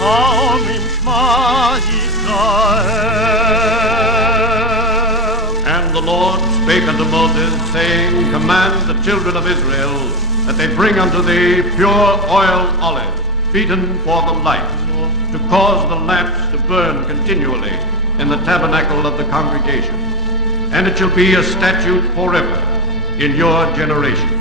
העמים שמע ישראל. And the Lord spake unto Moses, saying, Command the children of Israel that they bring unto thee pure oil olive, beaten for the light, to cause the lamps to burn continually in the tabernacle of the congregation. And it shall be a statute forever in your generations.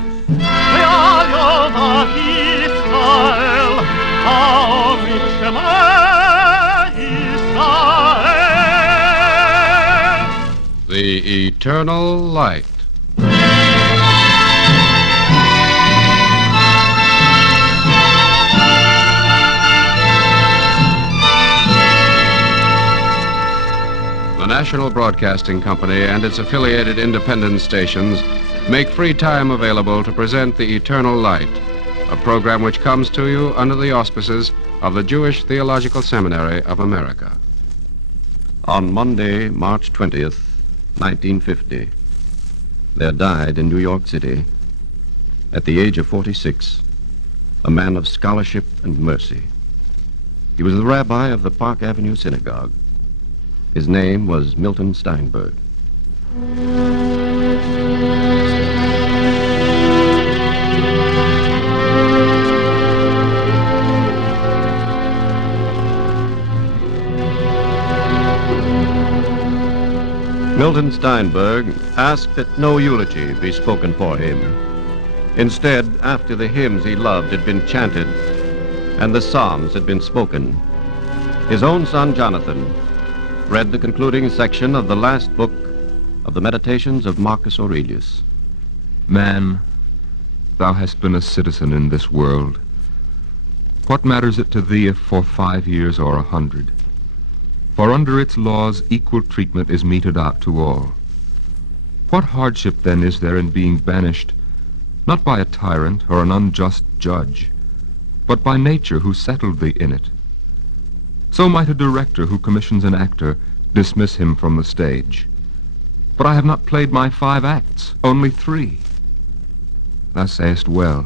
The Eternal Light. The National Broadcasting Company and its affiliated independent stations make free time available to present The Eternal Light, a program which comes to you under the auspices of the Jewish Theological Seminary of America. On Monday, March 20th, 1950, there died in New York City, at the age of 46, a man of scholarship and mercy. He was the rabbi of the Park Avenue Synagogue. His name was Milton Steinberg. Milton Steinberg asked that no eulogy be spoken for him. Instead, after the hymns he loved had been chanted and the psalms had been spoken, his own son Jonathan read the concluding section of the last book of the Meditations of Marcus Aurelius. Man, thou hast been a citizen in this world. What matters it to thee if for 5 years or 100? For under its laws equal treatment is meted out to all. What hardship then is there in being banished, not by a tyrant or an unjust judge, but by nature who settled thee in it? So might a director who commissions an actor dismiss him from the stage. But I have not played my 5 acts, only 3. Thou sayest well,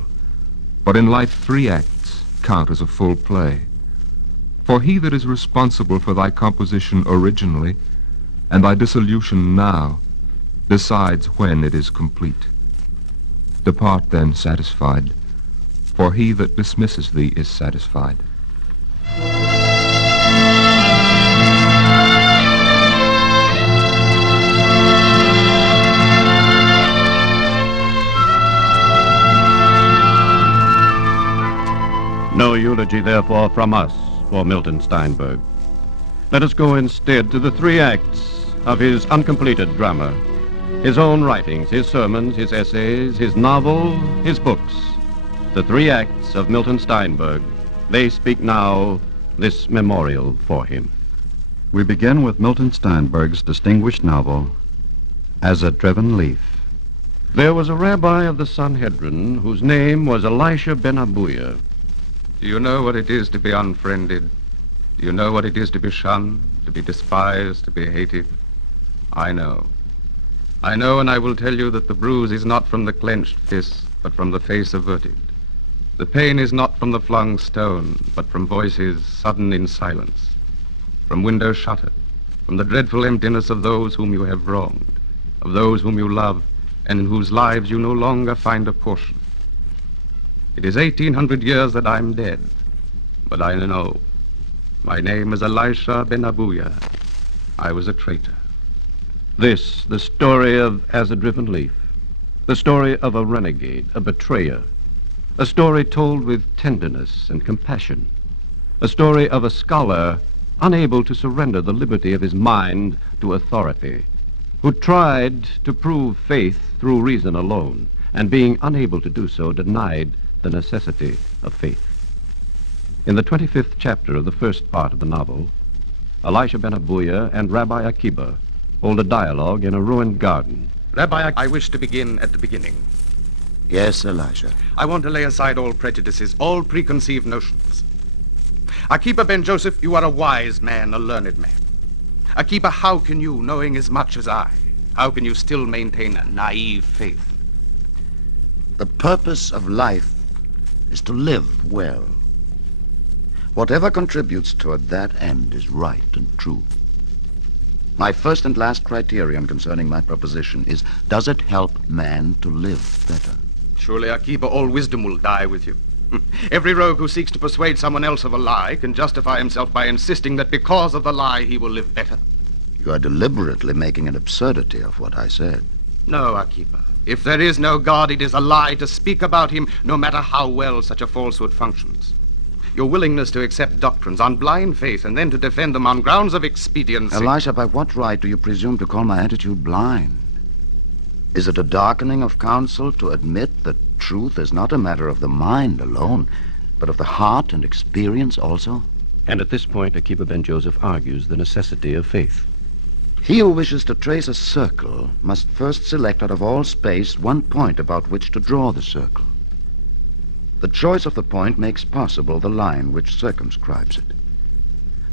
but in life 3 acts count as a full play. For he that is responsible for thy composition originally, and thy dissolution now, decides when it is complete. Depart then satisfied, for he that dismisses thee is satisfied. No eulogy, therefore, from us for Milton Steinberg. Let us go instead to the 3 acts of his uncompleted drama, his own writings, his sermons, his essays, his novel, his books. The 3 acts of Milton Steinberg. They speak now this memorial for him. We begin with Milton Steinberg's distinguished novel, As a Driven Leaf. There was a rabbi of the Sanhedrin whose name was Elisha ben Abuya. Do you know what it is to be unfriended? Do you know what it is to be shunned, to be despised, to be hated? I know. I know, and I will tell you that the bruise is not from the clenched fist, but from the face averted. The pain is not from the flung stone, but from voices sudden in silence, from windows shuttered, from the dreadful emptiness of those whom you have wronged, of those whom you love, and in whose lives you no longer find a portion. It is 1800 years that I'm dead, but I know. My name is Elisha ben Abuya. I was a traitor. This, the story of As a Driven Leaf, the story of a renegade, a betrayer, a story told with tenderness and compassion, a story of a scholar unable to surrender the liberty of his mind to authority, who tried to prove faith through reason alone, and being unable to do so, denied the necessity of faith. In the 25th chapter of the first part of the novel, Elisha ben Abuya and Rabbi Akiba hold a dialogue in a ruined garden. Rabbi, I wish to begin at the beginning. Yes, Elisha. I want to lay aside all prejudices, all preconceived notions. Akiba ben Joseph, you are a wise man, a learned man. Akiba, how can you, knowing as much as I, how can you still maintain a naive faith? The purpose of life is to live well. Whatever contributes toward that end is right and true. My first and last criterion concerning my proposition is, does it help man to live better? Surely, Akiba, all wisdom will die with you. Every rogue who seeks to persuade someone else of a lie can justify himself by insisting that because of the lie he will live better. You are deliberately making an absurdity of what I said. No, Akiba. If there is no God, it is a lie to speak about him, no matter how well such a falsehood functions. Your willingness to accept doctrines on blind faith and then to defend them on grounds of expediency... Elisha, by what right do you presume to call my attitude blind? Is it a darkening of counsel to admit that truth is not a matter of the mind alone, but of the heart and experience also? And at this point, Akiba ben Joseph argues the necessity of faith. He who wishes to trace a circle must first select out of all space one point about which to draw the circle. The choice of the point makes possible the line which circumscribes it.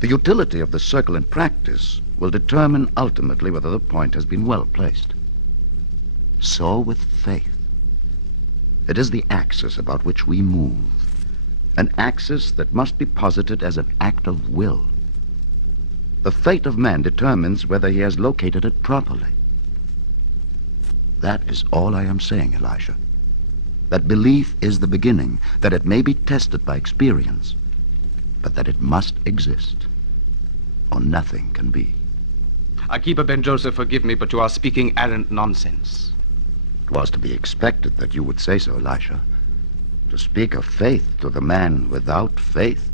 The utility of the circle in practice will determine ultimately whether the point has been well placed. So with faith. It is the axis about which we move, an axis that must be posited as an act of will. The fate of man determines whether he has located it properly. That is all I am saying, Elisha. That belief is the beginning, that it may be tested by experience, but that it must exist, or nothing can be. Akiba ben Joseph, forgive me, but you are speaking arrant nonsense. It was to be expected that you would say so, Elisha. To speak of faith to the man without faith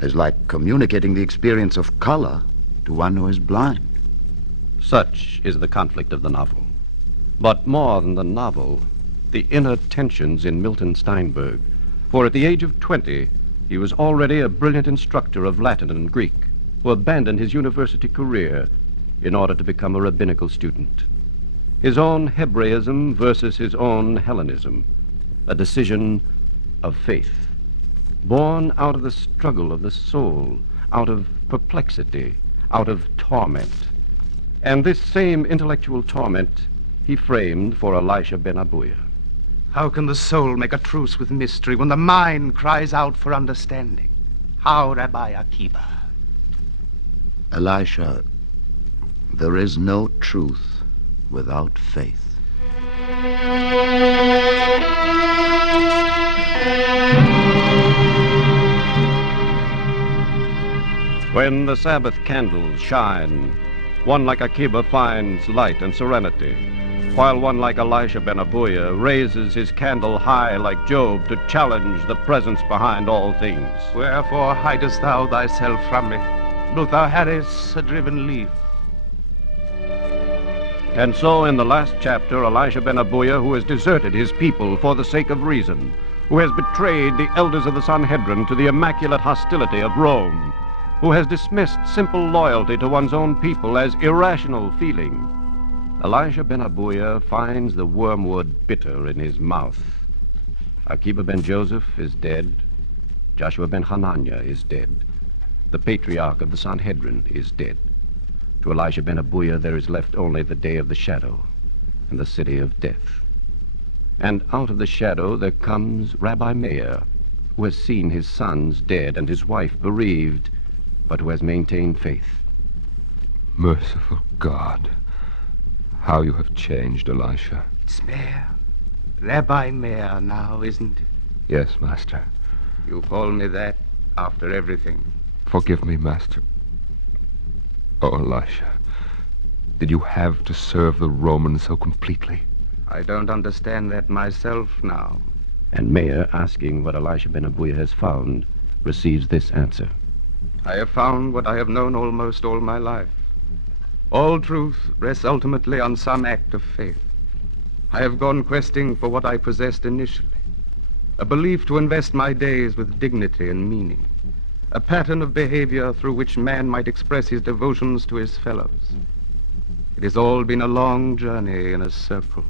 is like communicating the experience of color to one who is blind. Such is the conflict of the novel. But more than the novel, the inner tensions in Milton Steinberg. For at the age of 20, he was already a brilliant instructor of Latin and Greek, who abandoned his university career in order to become a rabbinical student. His own Hebraism versus his own Hellenism, a decision of faith, born out of the struggle of the soul, out of perplexity, out of torment. And this same intellectual torment he framed for Elisha ben Abuya. How can the soul make a truce with mystery when the mind cries out for understanding? How, Rabbi Akiba? Elisha, there is no truth without faith. When the Sabbath candles shine, one like Akiba finds light and serenity, while one like Elisha ben Abuya raises his candle high like Job to challenge the presence behind all things. Wherefore hidest thou thyself from me? Wilt thou harass a driven leaf? And so in the last chapter, Elisha ben Abuya, who has deserted his people for the sake of reason, who has betrayed the elders of the Sanhedrin to the immaculate hostility of Rome, who has dismissed simple loyalty to one's own people as irrational feeling, Elisha ben Abuya finds the wormwood bitter in his mouth. Akiba ben Joseph is dead. Joshua ben Hananiah is dead. The patriarch of the Sanhedrin is dead. To Elisha ben Abuya there is left only the day of the shadow and the city of death. And out of the shadow there comes Rabbi Meir, who has seen his sons dead and his wife bereaved, but who has maintained faith. Merciful God, how you have changed, Elisha. It's Meir. Rabbi Meir now, isn't it? Yes, Master. You call me that after everything. Forgive me, Master. Oh, Elisha, did you have to serve the Romans so completely? I don't understand that myself now. And Meir, asking what Elisha ben Abuya has found, receives this answer. I have found what I have known almost all my life. All truth rests ultimately on some act of faith. I have gone questing for what I possessed initially, a belief to invest my days with dignity and meaning, a pattern of behavior through which man might express his devotions to his fellows. It has all been a long journey in a circle.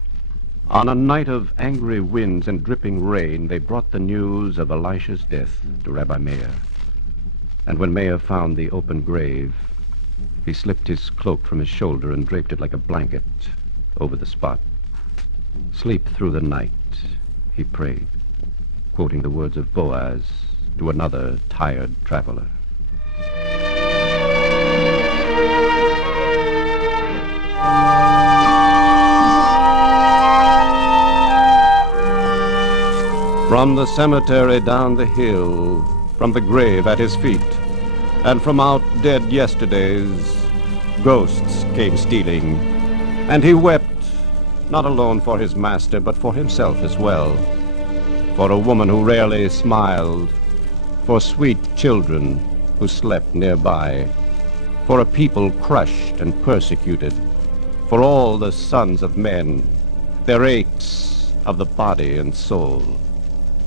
On a night of angry winds and dripping rain, they brought the news of Elisha's death to Rabbi Meir. And when Meir found the open grave, he slipped his cloak from his shoulder and draped it like a blanket over the spot. Sleep through the night, he prayed, quoting the words of Boaz, to another tired traveler. From the cemetery down the hill, from the grave at his feet, and from out dead yesterdays, ghosts came stealing, and he wept, not alone for his master, but for himself as well, for a woman who rarely smiled, for sweet children who slept nearby, for a people crushed and persecuted, for all the sons of men, their aches of the body and soul,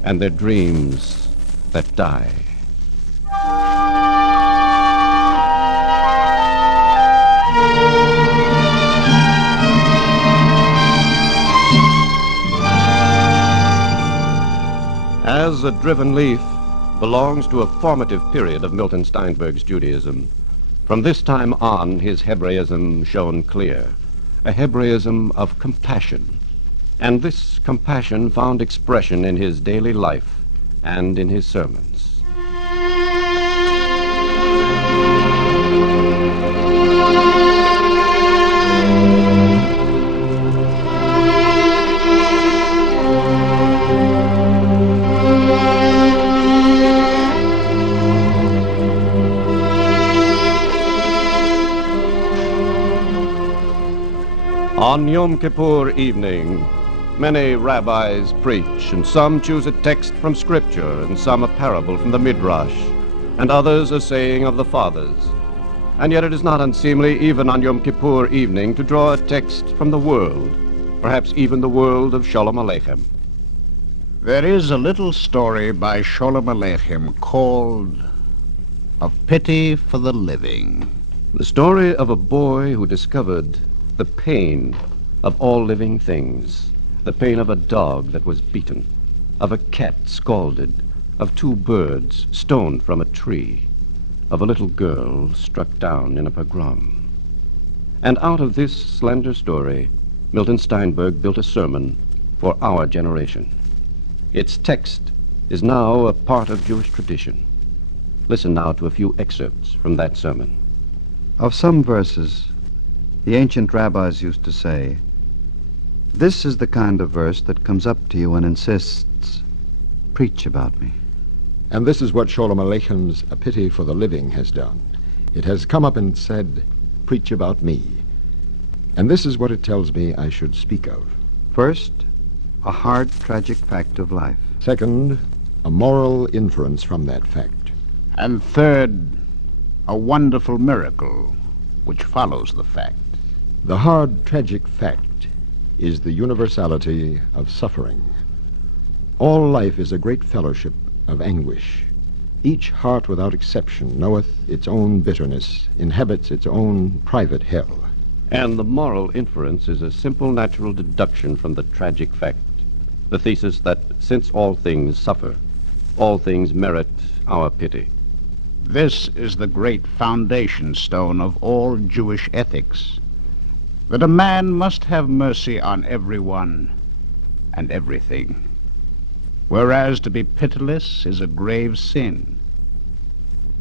and their dreams that die. As a Driven Leaf belongs to a formative period of Milton Steinberg's Judaism. From this time on, his Hebraism shone clear, a Hebraism of compassion. And this compassion found expression in his daily life and in his sermons. On Yom Kippur evening, many rabbis preach, and some choose a text from Scripture, and some a parable from the Midrash, and others a saying of the fathers. And yet it is not unseemly, even on Yom Kippur evening, to draw a text from the world, perhaps even the world of Sholem Aleichem. There is a little story by Sholem Aleichem called Of Pity for the Living. The story of a boy who discovered the pain of all living things, the pain of a dog that was beaten, of a cat scalded, of two birds stoned from a tree, of a little girl struck down in a pogrom. And out of this slender story, Milton Steinberg built a sermon for our generation. Its text is now a part of Jewish tradition. Listen now to a few excerpts from that sermon. Of some verses, the ancient rabbis used to say, "This is the kind of verse that comes up to you and insists, 'Preach about me.'" And this is what Sholem Aleichem's A Pity for the Living has done. It has come up and said, "Preach about me." And this is what it tells me I should speak of. First, a hard, tragic fact of life. Second, a moral inference from that fact. And third, a wonderful miracle which follows the fact. The hard, tragic fact is the universality of suffering. All life is a great fellowship of anguish. Each heart without exception knoweth its own bitterness, inhabits its own private hell. And the moral inference is a simple natural deduction from the tragic fact, the thesis that since all things suffer, all things merit our pity. This is the great foundation stone of all Jewish ethics, that a man must have mercy on everyone and everything, whereas to be pitiless is a grave sin,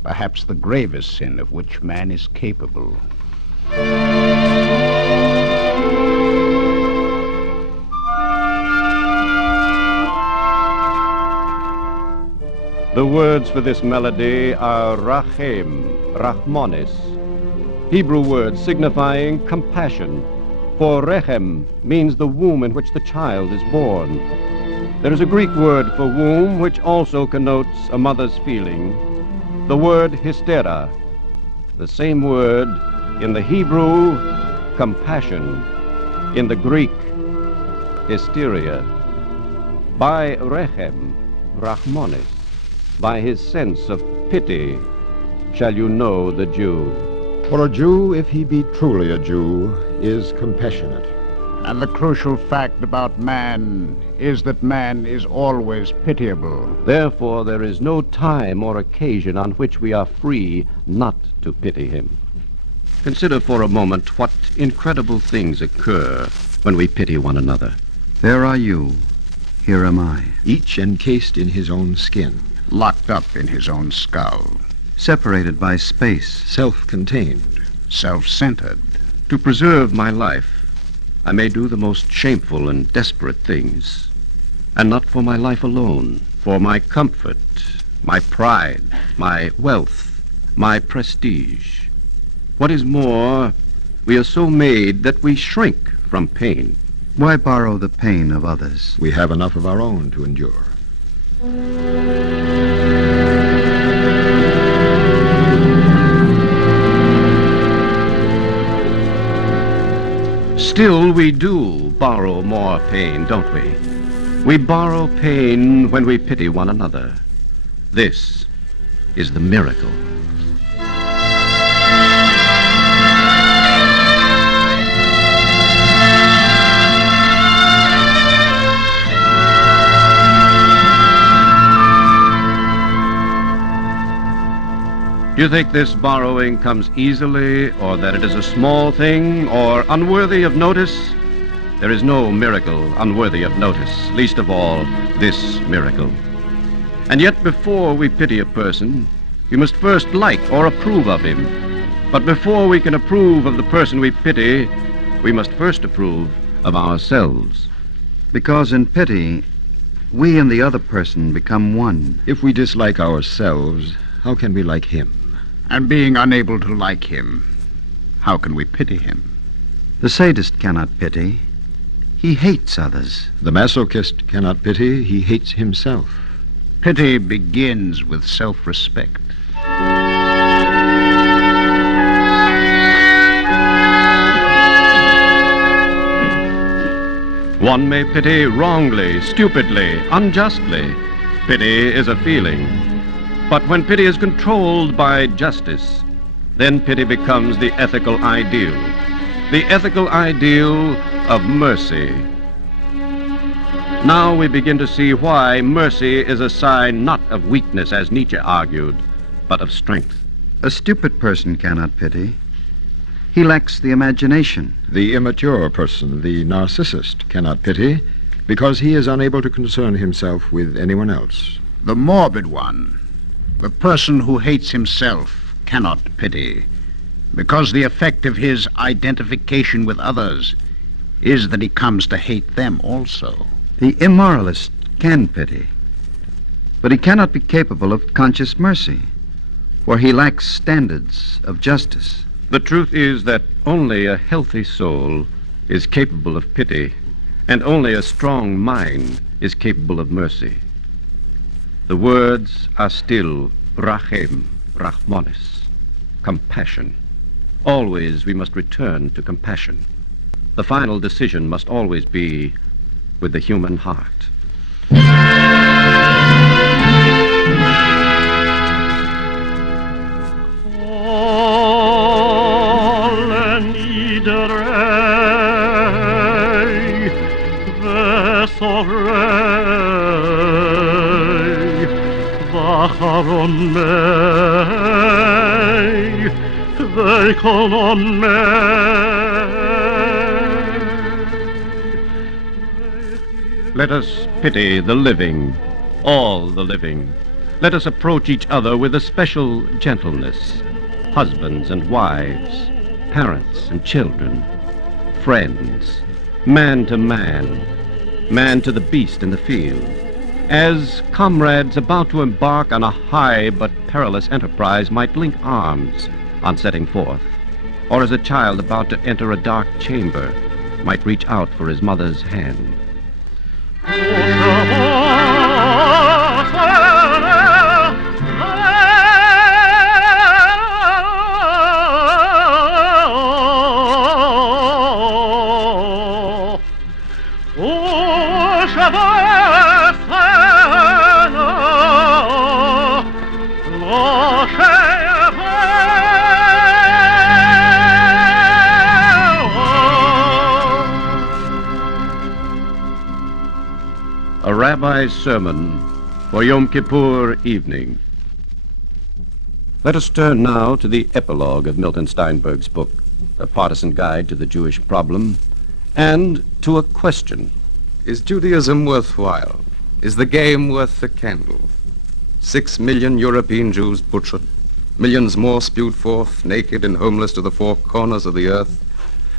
perhaps the gravest sin of which man is capable. The words for this melody are rachem, rachmonis, Hebrew words signifying compassion, for rechem means the womb in which the child is born. There is a Greek word for womb which also connotes a mother's feeling, the word hystera, the same word in the Hebrew, compassion, in the Greek, hysteria. By rechem, rachmonis, by his sense of pity, shall you know the Jew. For a Jew, if he be truly a Jew, is compassionate. And the crucial fact about man is that man is always pitiable. Therefore, there is no time or occasion on which we are free not to pity him. Consider for a moment what incredible things occur when we pity one another. There are you, here am I. Each encased in his own skin. locked up in his own skull, separated by space, self-contained. self-centered. To preserve my life, I may do the most shameful and desperate things. And not for my life alone, for my comfort, my pride, my wealth, my prestige. What is more, we are so made that we shrink from pain. Why borrow the pain of others? We have enough of our own to endure. Still, we do borrow more pain, don't we? We borrow pain when we pity one another. This is the miracle. Do you think this borrowing comes easily, or that it is a small thing, or unworthy of notice? There is no miracle unworthy of notice, least of all this miracle. And yet before we pity a person, we must first like or approve of him. But before we can approve of the person we pity, we must first approve of ourselves. Because in pity, we and the other person become one. If we dislike ourselves, how can we like him? And being unable to like him, how can we pity him? The sadist cannot pity. He hates others. The masochist cannot pity, he hates himself. Pity begins with self-respect. One may pity wrongly, stupidly, unjustly. Pity is a feeling. But when pity is controlled by justice, then pity becomes the ethical ideal. The ethical ideal of mercy. Now we begin to see why mercy is a sign not of weakness, as Nietzsche argued, but of strength. A stupid person cannot pity. He lacks the imagination. The immature person, the narcissist, cannot pity because he is unable to concern himself with anyone else. The morbid one, the person who hates himself, cannot pity because the effect of his identification with others is that he comes to hate them also. The immoralist can pity, but he cannot be capable of conscious mercy, for he lacks standards of justice. The truth is that only a healthy soul is capable of pity, and only a strong mind is capable of mercy. The words are still rachem, rachmonis, compassion. Always we must return to compassion. The final decision must always be with the human heart. On me, they call on me. Let us pity the living, all the living. Let us approach each other with a special gentleness. Husbands and wives, parents and children, friends, man to the beast in the field. As comrades about to embark on a high but perilous enterprise might link arms on setting forth, or as a child about to enter a dark chamber might reach out for his mother's hand. A rabbi's sermon for Yom Kippur evening. Let us turn now to the epilogue of Milton Steinberg's book, A Partisan Guide to the Jewish Problem, and to a question. Is Judaism worthwhile? Is the game worth the candle? 6 million European Jews butchered, millions more spewed forth, naked and homeless to the four corners of the earth,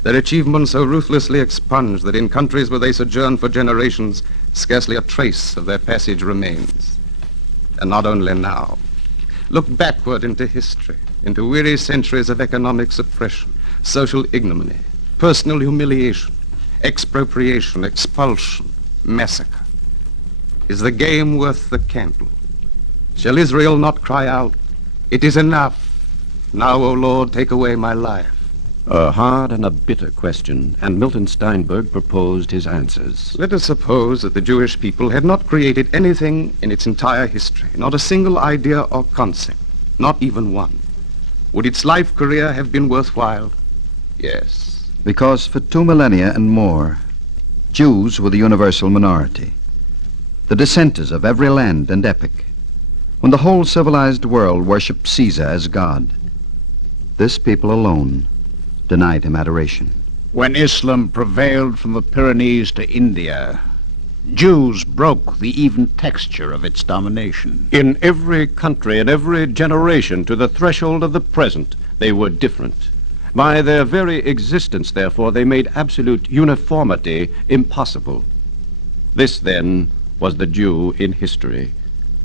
their achievements so ruthlessly expunged that in countries where they sojourned for generations, scarcely a trace of their passage remains. And not only now. Look backward into history, into weary centuries of economic suppression, social ignominy, personal humiliation, expropriation, expulsion, massacre. Is the game worth the candle? Shall Israel not cry out, "It is enough. Now, O Lord, take away my life"? A hard and a bitter question, and Milton Steinberg proposed his answers. Let us suppose that the Jewish people had not created anything in its entire history, not a single idea or concept, not even one. Would its life career have been worthwhile? Yes. Because for 2 millennia and more, Jews were the universal minority, the dissenters of every land and epoch. When the whole civilized world worshipped Caesar as God, this people alone denied him adoration. When Islam prevailed from the Pyrenees to India, Jews broke the even texture of its domination. In every country and every generation to the threshold of the present, they were different. By their very existence, therefore, they made absolute uniformity impossible. This, then, was the Jew in history,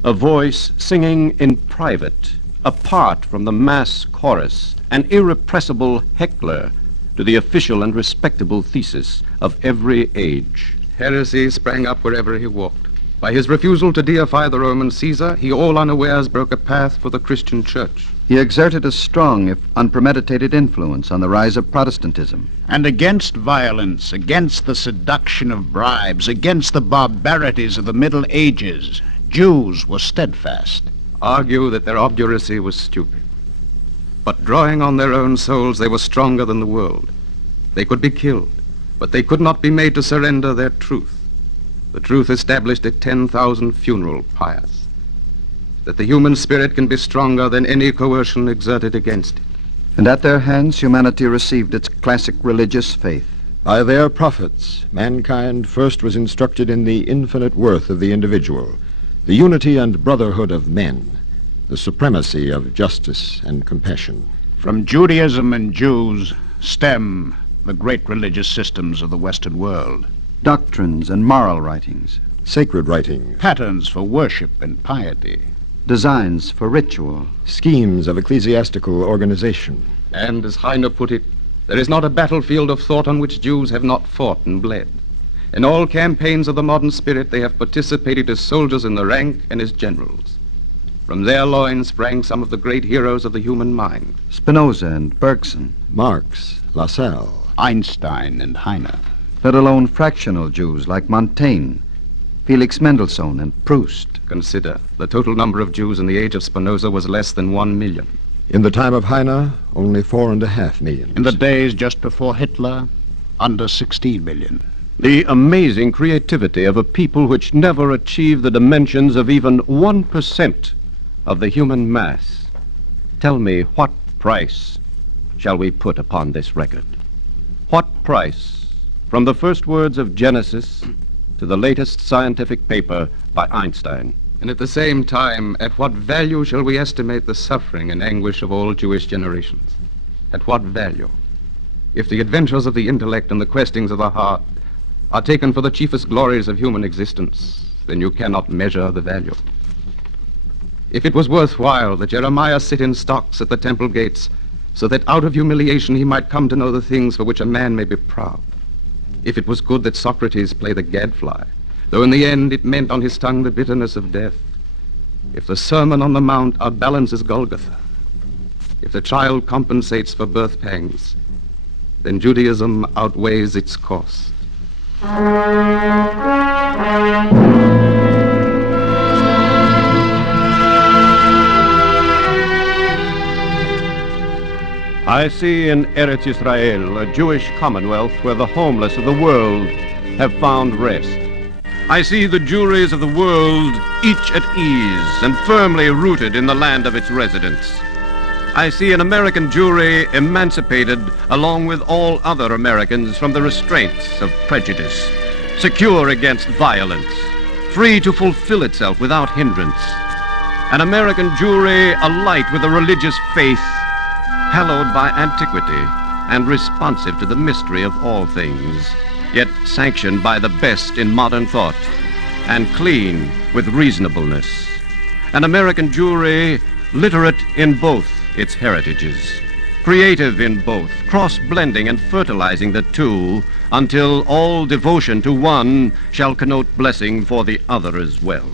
a voice singing in private, apart from the mass chorus, an irrepressible heckler to the official and respectable thesis of every age. Heresy sprang up wherever he walked. By his refusal to deify the Roman Caesar, he all unawares broke a path for the Christian church. He exerted a strong, if unpremeditated, influence on the rise of Protestantism. And against violence, against the seduction of bribes, against the barbarities of the Middle Ages, Jews were steadfast. Argue that their obduracy was stupid. But drawing on their own souls, they were stronger than the world. They could be killed, but they could not be made to surrender their truth. The truth established at 10,000 funeral pyres. That the human spirit can be stronger than any coercion exerted against it. And at their hands, humanity received its classic religious faith. By their prophets, mankind first was instructed in the infinite worth of the individual, the unity and brotherhood of men, the supremacy of justice and compassion. From Judaism and Jews stem the great religious systems of the Western world. Doctrines and moral writings. Sacred writing, Patterns for worship and piety. Designs for ritual. schemes of ecclesiastical organization. And, as Heine put it, there is not a battlefield of thought on which Jews have not fought and bled. In all campaigns of the modern spirit, they have participated as soldiers in the rank and as generals. From their loins sprang some of the great heroes of the human mind. Spinoza and Bergson. Marx, Lassalle, Einstein and Heine. Let alone fractional Jews like Montaigne, Felix Mendelssohn, and Proust. Consider, the total number of Jews in the age of Spinoza was less than 1 million. in the time of Heine, only 4.5 million. In the days just before Hitler, under 16 million. The amazing creativity of a people which never achieved the dimensions of even 1% of the human mass. Tell me, what price shall we put upon this record? What price, from the first words of Genesis to the latest scientific paper by Einstein? And at the same time, at what value shall we estimate the suffering and anguish of all Jewish generations? At what value? If the adventures of the intellect and the questings of the heart are taken for the chiefest glories of human existence, then you cannot measure the value. If it was worthwhile that Jeremiah sit in stocks at the temple gates, so that out of humiliation he might come to know the things for which a man may be proud. If it was good that Socrates play the gadfly, though in the end it meant on his tongue the bitterness of death. If the Sermon on the Mount outbalances Golgotha, if the child compensates for birth pangs, then Judaism outweighs its cost. I see in Eretz Israel a Jewish commonwealth where the homeless of the world have found rest. I see the Jewries of the world each at ease and firmly rooted in the land of its residence. I see an American Jewry emancipated along with all other Americans from the restraints of prejudice, secure against violence, free to fulfill itself without hindrance. An American Jewry alight with a religious faith, hallowed by antiquity and responsive to the mystery of all things, yet sanctioned by the best in modern thought, and clean with reasonableness. An American Jewry literate in both its heritages, creative in both, cross-blending and fertilizing the two, until all devotion to one shall connote blessing for the other as well.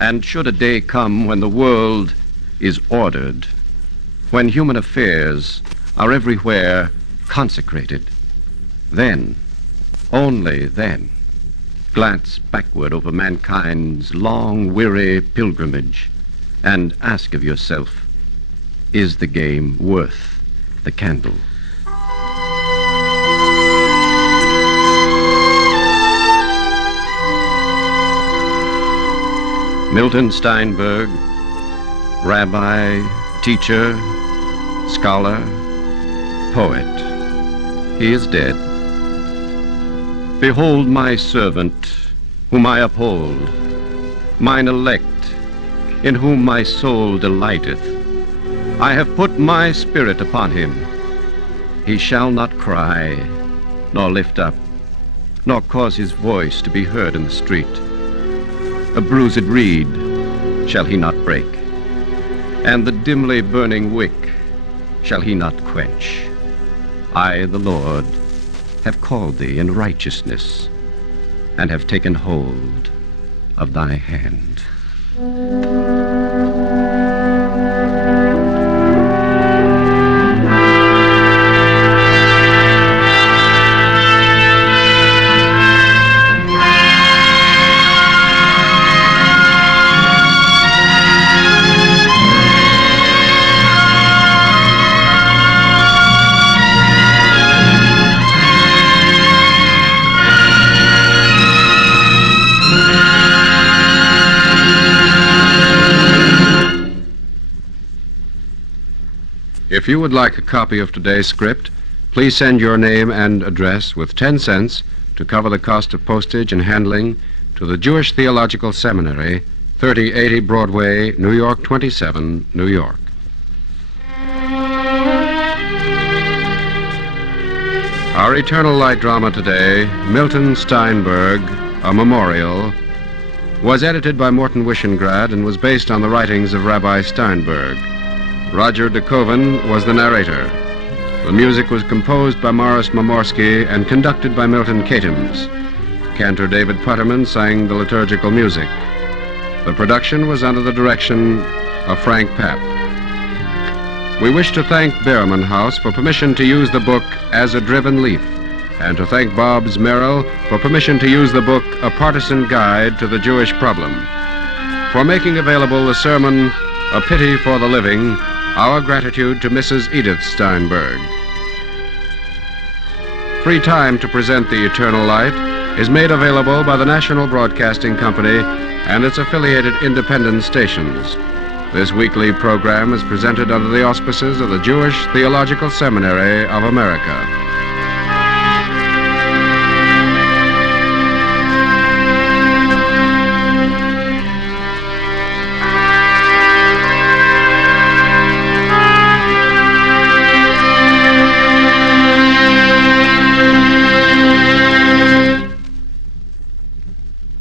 And should a day come when the world is ordered, when human affairs are everywhere consecrated, then, only then, glance backward over mankind's long, weary pilgrimage and ask of yourself, is the game worth the candle? Milton Steinberg, rabbi, teacher, scholar, poet, he is dead. Behold my servant, whom I uphold, mine elect, in whom my soul delighteth. I have put my spirit upon him. He shall not cry, nor lift up, nor cause his voice to be heard in the street. A bruised reed shall he not break, and the dimly burning wick shall he not quench. I, the Lord, have called thee in righteousness, and have taken hold of thy hand. If you would like a copy of today's script, please send your name and address with 10 cents to cover the cost of postage and handling to the Jewish Theological Seminary, 3080 Broadway, New York 27, New York. Our Eternal Light drama today, Milton Steinberg, A Memorial, was edited by Morton Wishengrad and was based on the writings of Rabbi Steinberg. Roger de Koven was the narrator. The music was composed by Morris Momorsky and conducted by Milton Katims. Cantor David Putterman sang the liturgical music. The production was under the direction of Frank Papp. We wish to thank Behrman House for permission to use the book As a Driven Leaf, and to thank Bob's Merrill for permission to use the book A Partisan Guide to the Jewish Problem. For making available the sermon A Pity for the Living, our gratitude to Mrs. Edith Steinberg. Free time to present the Eternal Light is made available by the National Broadcasting Company and its affiliated independent stations. This weekly program is presented under the auspices of the Jewish Theological Seminary of America.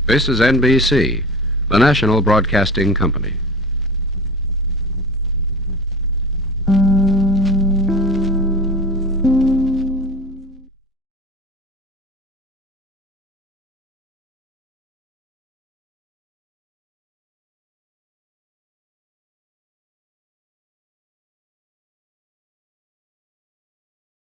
This is NBC, the National Broadcasting Company.